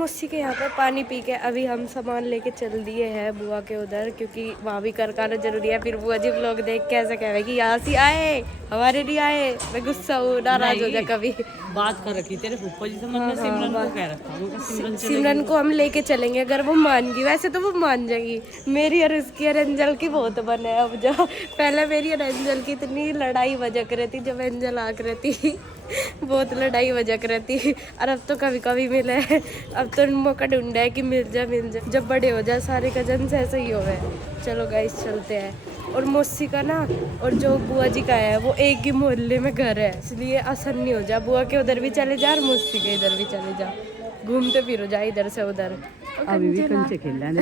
मौसी के यहाँ पे पानी पी के अभी हम सामान लेके चल दिए हैं बुआ के उधर, क्योंकि वहाँ भी कर आना जरूरी है। फिर बुआ जी लोग देख के ऐसा कहे कि यहाँ से आए हमारे नहीं आए, मैं गुस्सा हूँ, नाराज हो जाए कभी। बात कर रखी तेरे फूफा जी से, मैंने सिमरन को कह रखा, सिमरन को हम लेके चलेंगे अगर वो मान गई। वैसे तो वो मान जाएगी। मेरी और उसकी और एंजल की बहुत बन है अब। जो पहले मेरी और एंजल की इतनी लड़ाई वजक रहती जब एंजल आग रहती बहुत लड़ाई वजक रहती। और अब तो कभी कभी मिले। अब तो मौका ढूंढा है कि मिल जा जब बड़े हो जाए सारे कजन से ऐसा ही हो गए। चलो गाइस चलते हैं। और मौसी का ना और जो बुआ जी का है वो एक ही मोहल्ले में घर है, इसलिए आसान नहीं हो जा। बुआ के उधर भी चले जा और मौसी के इधर भी चले जा, घूमते फिरो जा इधर से उधर। अभी भी कंचे खेल रहे हैं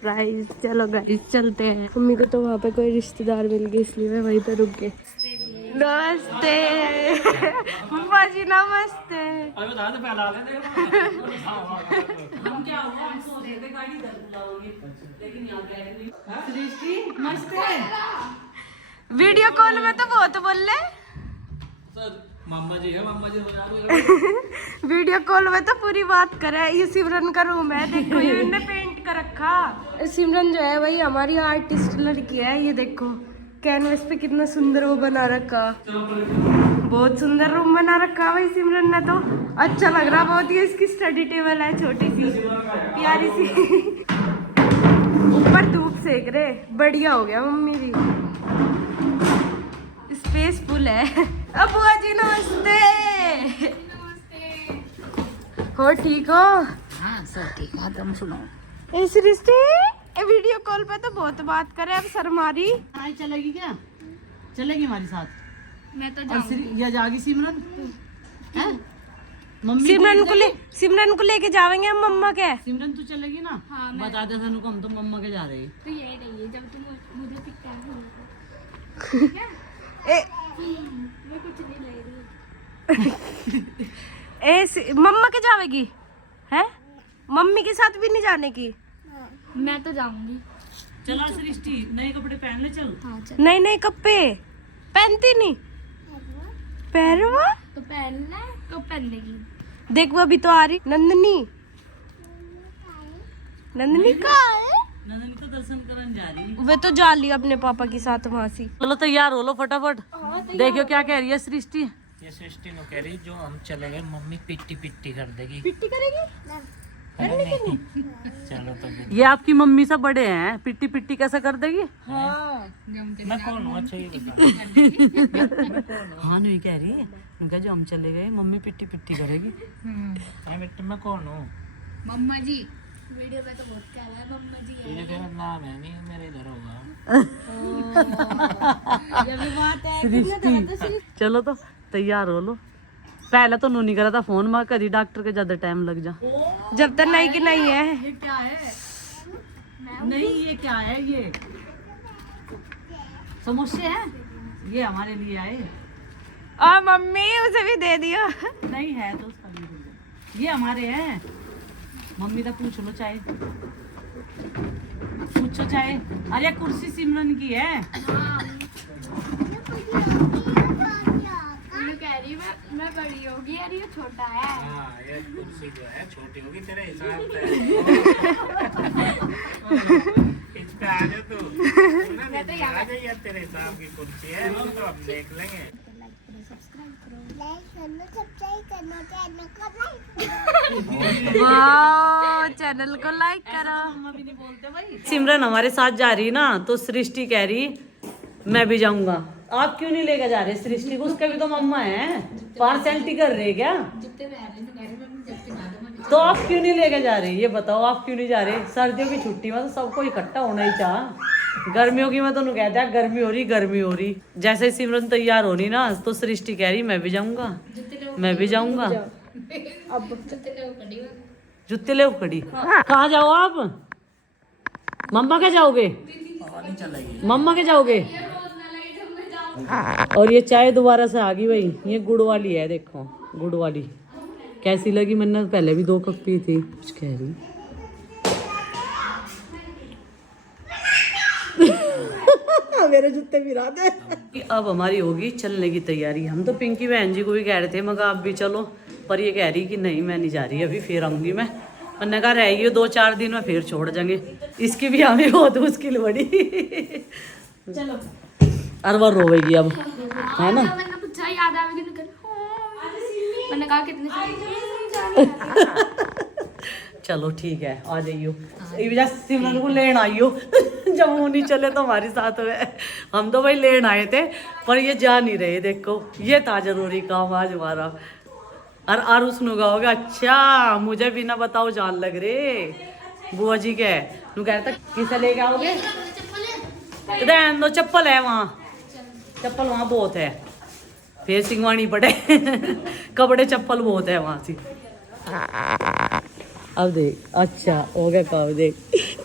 प्राइस। चलो गाइस चलते हैं। मम्मी को तो वहाँ पे कोई रिश्तेदार मिल गए इसलिए मैं वहीं पे रुक गई। नमस्ते मम्मा जी, नमस्ते। वीडियो कॉल में तो बहुत बोल ले। मामा जी है, मामा जी वीडियो कॉल में तो पूरी बात करे। ये सिमरन का रूम है, देखो ये इन्होंने पेंट कर रखा। सिमरन जो है वही हमारी आर्टिस्ट लड़की है। ये देखो कैनवस पे कितना सुंदर वो बना रखा, बहुत सुंदर रूम बना रखा भाई सिमरन ने। तो अच्छा लग रहा बहुत। ही इसकी स्टडी टेबल है छोटी सी प्यारी सी, ऊपर धूप सेक रहे। बढ़िया हो गया मम्मी भी, स्पेस फुल है। अब बुआ जी नमस्ते। हो ठीक हो? हाँ सब ठीक है, तुम सुनो। ए सृष्टि वीडियो कॉल पे तो बहुत बात करे, अब शर्मारी। चलेगी क्या? चलेगी हमारे साथ? मैं तो या जागी सिमरन? हैं? मम्मी सिमरन को लेके जाएंगे हम मम्मा के। सिमरन तू चलेगी ना? हाँ, बता दे सनु को, हम तो मम्मा के जा रहे हैं। तो यही रही है जब तुम मुझे पिक कर मैं कुछ नहीं ले रही। मम्मा के जाएगी है? मम्मी के साथ भी नहीं जाने की? मैं तो जाऊंगी। चला सृष्टि, नए कपड़े पहन ले चल। हाँ चल। नहीं नहीं कप्पे पहनती नहीं। पहनवा तो पहनना है, कब पहन लेगी? देख वो अभी तो आ रही नंदनी। नंदनी कहाँ है? नंदनी तो दर्शन करने जा रही है। वे तो जा ली अपने पापा के साथ वहाँ से। चलो तैयार हो लो फटाफट। देखियो क्या कह रही है सृष्टि। ये सृष्टि नो कह रही जो हम चलेंगे मम्मी पिट्टी पिट्टी कर देगी। पिट्टी करेगी? चलो तो ये आपकी मम्मी से बड़े हैं, पिट्टी पिट्टी कैसा कर देगी? हाँ। मैं कौन हूँ? अच्छा ये बता। हाँ नहीं कह रही है, उनका जो हम चले गए मम्मी पिट्टी पिट्टी करेगी। मैं कौन हूँ? मम्मा जी वीडियो पे तो बहुत कह रहा है मम्मा जी ये तेरा नाम है नहीं, मेरे इधर होगा। ये भी बात है। चलो तो तैयार हो लो। पहले तो नहीं करा था फोन, माँ करी डॉक्टर के ज्यादा टाइम लग जा। जब तक नहीं कि नहीं है। ये क्या है? नहीं ये क्या है? ये समोसे हैं, ये हमारे लिए आए। और मम्मी उसे भी दे दिया। नहीं है तो उसका भी दे दो। ये हमारे हैं। मम्मी तो पूछ लो चाहे, पूछो चाहे। अरे कुर्सी सिमरन की है। कह रही मैं बड़ी होगी यार, ये छोटा है। हाँ ये कुर्सी जो है छोटी होगी तेरे हिसाब से। इस पे आ जा तू। मैं तो यहाँ जाइए, तेरे हिसाब की कुर्सी है, तो हम देख लेंगे। वाह चैनल को लाइक करो। सिमरन हमारे साथ जा रही ना, तो सृष्टि कह रही मैं भी जाऊंगा। आप क्यों नहीं लेकर जा रहे सृष्टि को? उसके भी तो मम्मा है, पार्सैलिटी कर रहे क्या? तो आप क्यों नहीं लेकर जा रहे? ये बताओ आप क्यों नहीं जा रहे? सर्दियों की छुट्टी में तो सबको इकट्ठा होना ही चाह। गर्मियों की मैं तो कहता है गर्मी हो रही गर्मी हो रही। जैसे सिमरन तैयार होनी ना, तो सृष्टि कह रही मैं भी जाऊंगा, मैं भी जाऊंगा। जुत्ते ले खड़ी। कहाँ जाओ आप? मम्मा के जाओगे? मम्मा के जाओगे? और ये चाय दोबारा से आ गई भाई, ये गुड़ वाली है, देखो गुड़ वाली कैसी लगी? मैंने पहले भी 2 कप पी थी। कुछ कह रही मेरे जूते भिरा दे। अब हमारी होगी चलने की तैयारी। हम तो पिंकी बहन जी को भी कह रहे थे मगर आप भी चलो, पर ये कह रही कि नहीं मैं नहीं जा रही अभी, फिर आऊंगी मैं। मैंने कहा रहेगी 2-4 दिन में फिर छोड़ जाएंगे, इसकी भी हमें बहुत मुश्किल बड़ी। चलो अरवर रोवेगी अब, है ना। मैंने पूछा याद आवेगी तो मैंने कहा कितने चलो ठीक है आ जाइयो, सिमरन को लेन आइयो। जब वो नहीं चले तो हमारे साथ में, हम तो भाई लेन आए थे पर ये जा नहीं रहे। देखो ये था जरूरी काम आज हमारा। और उसने कहोगे अच्छा मुझे बिना बताओ जान लग रे बुआ जी के। तू कह रहा था किसे लेके आओगे? रहने दो, चप्पल है वहाँ, चप्पल वहाँ बहुत है, फिर सिंगवानी पड़े। कपड़े चप्पल बहुत है वहाँ से। अब देख अच्छा हो गया काम, देख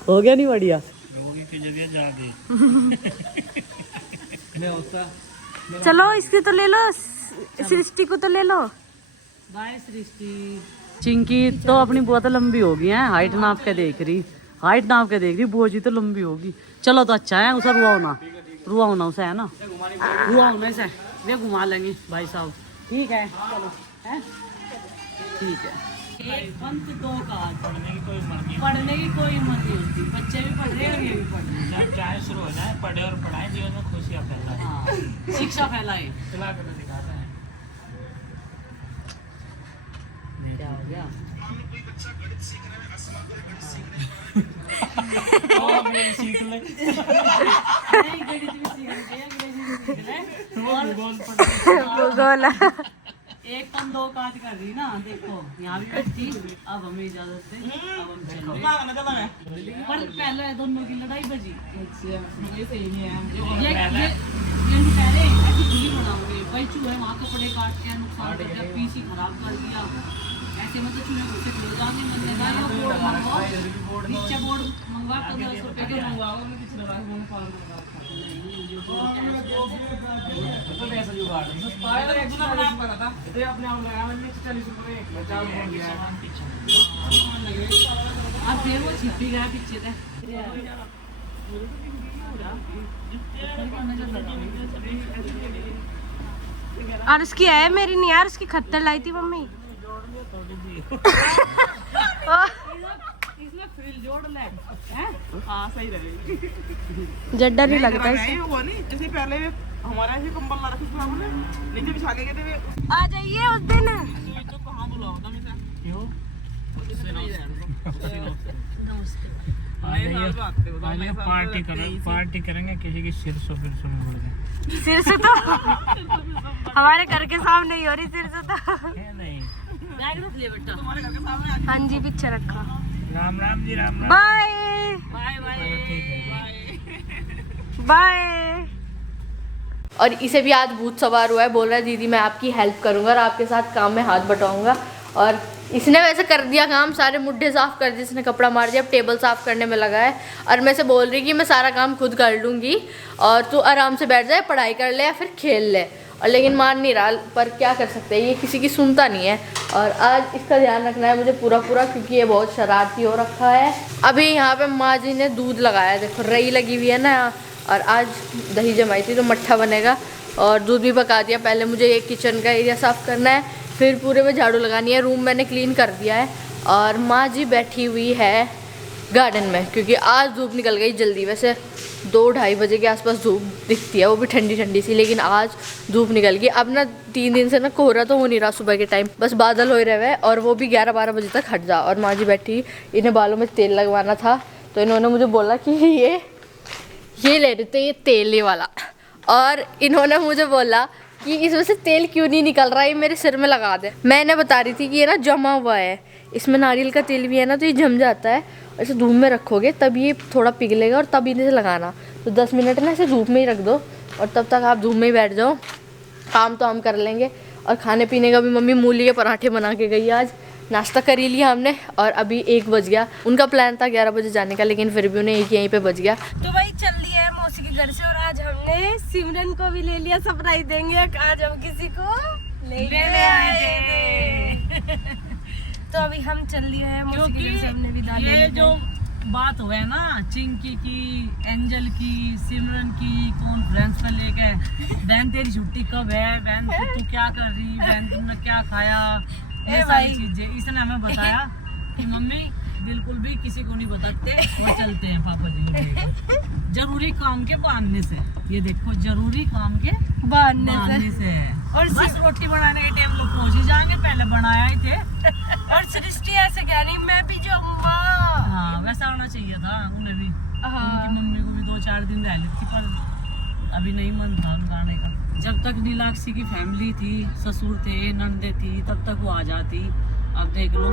हो गया नहीं बढ़िया। रोगी के जरिए जागे। चलो इसकी तो ले लो, सृष्टि को तो ले लो। बाय सृष्टि। चिंकी तो अपनी बुआ तो लंबी होगी है, हाइट नाप के देख रही, हाइट नाप के देख रही, बुआ जी तो लंबी होगी। चलो तो अच्छा है, उसे रुआ होना उसे, है ना, रुआ होने से वे घुमा लेंगे भाई साहब। ठीक है चलो है, ठीक है। एक पंथ दो काज, पढ़ने की कोई मर्जी पढ़ने की कोई मत नहीं होती, बच्चे भी पढ़ रहे हैं और ये भी पढ़ रहे हैं। जब चाहे शुरू हो जाए, पढ़े और पढ़ाए, जीवन में खुशियाँ फैलाए। हाँ, शिक्षा फैलाए। चला कर दिखाते हैं। क्या हो गया? सीख ले। नहीं, गणित भी सीखनी चाहिए, अंग्रेजी भी सीख ले। और भूगोल। एक कम दो काज कर रही ना, देखो यहाँ भी बैठी। अब हमें इजाजत दे, अब हम चलेंगे। पर पहले दोनों की लड़ाई बजी। ये नहीं कह रहे ऐसी खुली बनाओगे भाई, चूहे वहाँ कपड़े काट के नुकसान कर दिया, पीसी खराब कर दिया, ऐसे मतलब चूहे घुसे खुल जाएंगे। मैंने कहा ये बोर्ड मंगवाओ, नीचे बोर्ड मंगवा 1500 रुपये के मंगवाओ। अब फिर वो छिपी गया पीछे से। और उसकी है मेरी नहीं यार, उसकी खत्तर लाई थी मम्मी। इसमें फ्रिल जोड़ ले, हैं? हाँ सही रहेगी। जड्डा नहीं लगता इसे। हुआ नहीं जैसे पहले हमारा ऐसे कंबल ला रखा था हमने, नीचे बिछा के गए थे। आ जाइए उस दिन। तो कहाँ बुलाओ ना मैं क्यों? पार्टी करेंगे किसी की सिर सो फिर सुन बढ़ गए। सिर से तो हमारे घर के सामने ही हो रही, सिर से तो नहीं। बैग रख ले बेटा। तुम्हारे घर के सामने। हाँ जी पीछे रखा। Ram Ram ji, Ram Ram. Bye bye bye. ठीक है। बाय। और इसे भी आज भूत सवार हुआ है, बोल रहा है दीदी मैं आपकी हेल्प करूंगा और आपके साथ काम में हाथ बटाऊंगा। और इसने वैसे कर दिया काम, सारे मुड्ढे साफ कर दिए, इसने कपड़ा मार दिया, अब टेबल साफ करने में लगा है। और मैं से बोल रही कि मैं सारा काम खुद कर लूँगी और तू आराम से बैठ जाए, पढ़ाई कर ले या फिर खेल ले। और लेकिन मान नहीं रहा, पर क्या कर सकते हैं, ये किसी की सुनता नहीं है। और आज इसका ध्यान रखना है मुझे पूरा क्योंकि ये बहुत शरारती हो रखा है। अभी यहाँ पे माँ जी ने दूध लगाया, देखो रई लगी हुई है ना, और आज दही जमाई थी तो मट्ठा बनेगा। और दूध भी पका दिया। पहले मुझे ये किचन का एरिया साफ़ करना है, फिर पूरे में झाड़ू लगानी है। रूम मैंने क्लीन कर दिया है। और माँ जी बैठी हुई है गार्डन में, क्योंकि आज धूप निकल गई जल्दी। वैसे 2-2:30 बजे के आसपास धूप दिखती है, वो भी ठंडी ठंडी सी, लेकिन आज धूप निकल गई। अब ना 3 दिन से ना कोहरा तो हो नहीं रहा सुबह के टाइम, बस बादल हो रहे हुए, और वो भी 11-12 बजे तक हट जा। और माँ जी बैठी, इन्हें बालों में तेल लगवाना था तो इन्होंने मुझे बोला कि ये ले रहे थे, ये तेल ये वाला। और इन्होंने मुझे बोला कि इसमें से तेल क्यों नहीं निकल रहा है, ये मेरे सिर में लगा दे। मैं इन्हें बता रही थी कि ये ना जमा हुआ है, इसमें नारियल का तेल भी है ना, तो ये जम जाता है। ऐसे धूप में रखोगे तब ये थोड़ा पिघलेगा और तब इन्हें लगाना। तो 10 मिनट ना ऐसे धूप में ही रख दो और तब तक आप धूप में ही बैठ जाओ। काम तो हम कर लेंगे। और खाने पीने का भी मम्मी मूली के पराठे बना के गई आज, नाश्ता कर ही लिया हमने। और अभी 1 बज गया, उनका प्लान था 11 बजे जाने का, लेकिन फिर भी उन्हें 1 यहीं पे बज गया। तो भाई चल लिया है मौसी के घर से, और आज हमने सिमरन को भी ले लिया, सरप्राइज देंगे। आज हम किसी को ले आए थे। तो अभी हम चल लिए हैं मौसी के घर से, हमने विदा ले ये ली जो बात हुआ है ना चिंकी की, एंजल की, सिमरन की कॉन्फ्रेंस में लेके, बहन तेरी छुट्टी कब है, बहन तू क्या कर रही, बहन तुमने क्या खाया, ये सारी चीजें इसने हमें बताया कि मम्मी बिल्कुल भी किसी को नहीं बताते और चलते हैं पापा जी को लेकर। जरूरी काम के बहाने से, ये देखो जरूरी काम के बहाने से और बस रोटी बनाने के टाइम लोग पहुंच ही जाएंगे, पहले बनाया ही थे। और सृष्टि ऐसे कह रही मैं भी जाऊंगा। हाँ वैसा होना चाहिए था उन्हें भी, उनकी मम्मी को भी 2-4 दिन रह लेती पर अभी नहीं मन था उनका आने का। जब तक नीलाक्षी की फैमिली थी, ससुर थे, नंदे थी, तब तक वो आ जाती। अब देख लो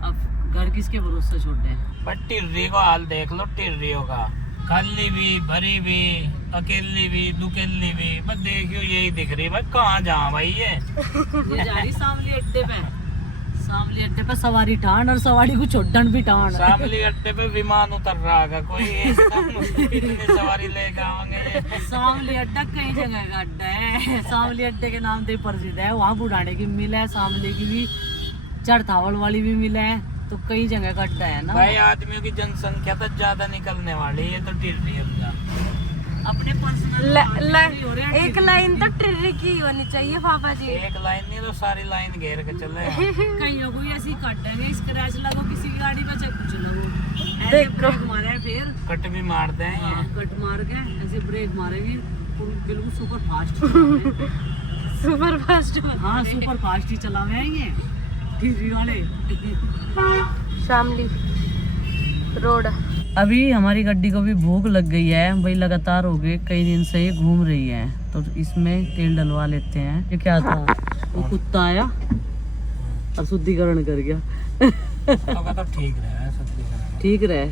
अब घर किसके भरोसे छोड़े हैं। पर टिर्री को हाल देख लो, टिर्रियों का, खाली भी, भरी भी, अकेली भी, दुकेली भी, बस देखियो यही दिख रही। भाई कहाँ जा भाई ये जा रही शामली अड्डे पे, शामली अड्डे पे सवारी टाण और सवारी को छोड़न भी टाण। शामली अड्डे पे विमान उतर रहा है कोई, इतनी सवारी लेकर आएंगे। शामली अड्डा कई जगह का अड्डा है, शामली अड्डे के नाम से प्रसिद्ध है। वहाँ बुढ़ाने की मिल है, शामली की भी, चरथावल वाली भी मिल है, तो कई जगह का अड्डा है ना भाई। आदमियों की जनसंख्या तो ज्यादा निकलने वाली है, तो टिर्री अपने पर्सनल एक लाइन तो ट्रिरी की होनी चाहिए पापा जी। एक लाइन नहीं तो सारी लाइन घेर के चले। कईयों को ऐसी कट है, स्क्रैच लगो किसी की गाड़ी पे, चाहे कुछ लगो, ऐसे ब्रेक मारे फिर कट भी मारते हैं ये। कट मार के ऐसे ब्रेक मारेंगे बिल्कुल सुपर फास्ट। Super fast. हाँ सुपर फास्ट ही चलावे हैं ये टिर्री वाले। शामली रोड। अभी हमारी गड्डी को भी भूख लग गई है भाई, लगातार हो गए कई दिन से ये घूम रही है, तो इसमें तेल डलवा लेते हैं। ये क्या था, वो कुत्ता आया और शुद्धिकरण कर गया। तो ठीक रहा, ठीक रहे,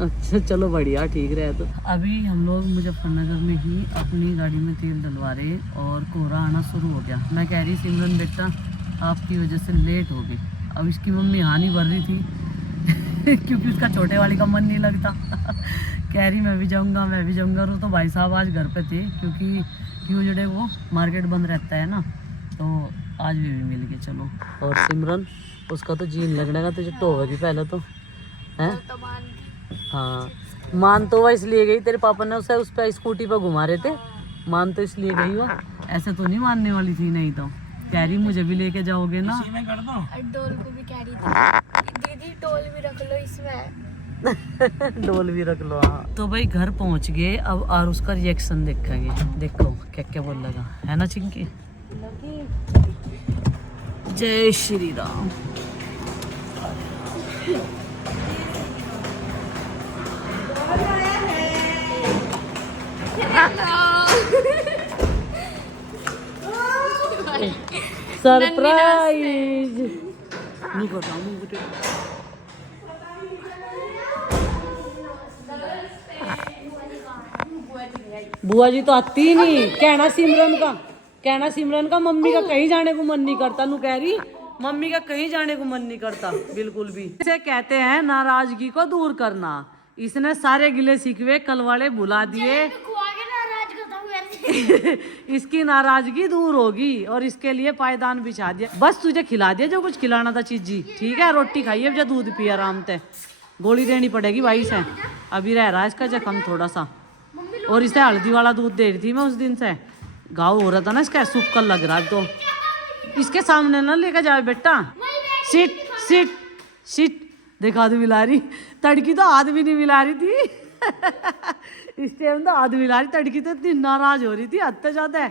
अच्छा चलो बढ़िया, ठीक रहे। तो अभी हम लोग मुजफ्फरनगर में ही अपनी गाड़ी में तेल डलवा रहे और कोहरा आना शुरू हो गया। मैं कह रही सिमरन बेटा आपकी वजह से लेट हो गई। अब इसकी मम्मी हानि भर रही थी क्योंकि उसका छोटे वाली का मन नहीं लगता। कह रही मैं भी जाऊंगा, मैं भी जाऊंगा। वो तो भाई साहब आज घर पे थे क्योंकि ट्यूजडे वो मार्केट बंद रहता है ना, तो आज भी मिल गए चलो। और सिमरन उसका तो जीन लगने का तुझे तो होगी पहले तो है। हाँ मान तो वह इसलिए गई, तेरे पापा ने उसे उस पर स्कूटी पर घुमा रहे थे, मान तो इसलिए गई वो, ऐसे तो नहीं मानने वाली थी। नहीं तो कह रही मुझे भी लेके जाओगे ना। में कर दो। डोल को भी कह रही थी दीदी डोल भी रख लो इसमें। डोल भी रख लो। हाँ तो भाई घर पहुंच गए अब, और उसका रिएक्शन देखेंगे। देखो क्या क्या बोल लगा है ना चिंकी। जय श्री राम। सरप्राइज। नहीं बताऊं मुझे। बुआ जी तो आती ही नहीं। कहना सिमरन का मम्मी का कहीं जाने को मन नहीं करता। नू कह रही मम्मी का कहीं जाने को मन नहीं करता बिल्कुल भी। इसे कहते हैं नाराजगी को दूर करना। इसने सारे गिले शिकवे कल वाले भुला दिए। इसकी नाराजगी दूर होगी और इसके लिए पायदान बिछा दिया। बस तुझे खिला दिया जो कुछ खिलाना था चीजी, ठीक है। रोटी खाइए अब, दूध पिया आराम से। गोली देनी पड़ेगी भाई से, अभी रह रहा है इसका जख्म थोड़ा सा। और इसे हल्दी वाला दूध दे रही थी मैं उस दिन से, घाव हो रहा था ना इसका, सूखा लग रहा है। तो इसके सामने ना लेकर जाए बेटा। Sit sit sit. देखा आदमी मिला रही, तड़की तो आदमी नहीं मिला रही थी। इस टाइम तो आदमी मिला रही, तड़की तो इतनी नाराज हो रही थी हद से ज्यादा।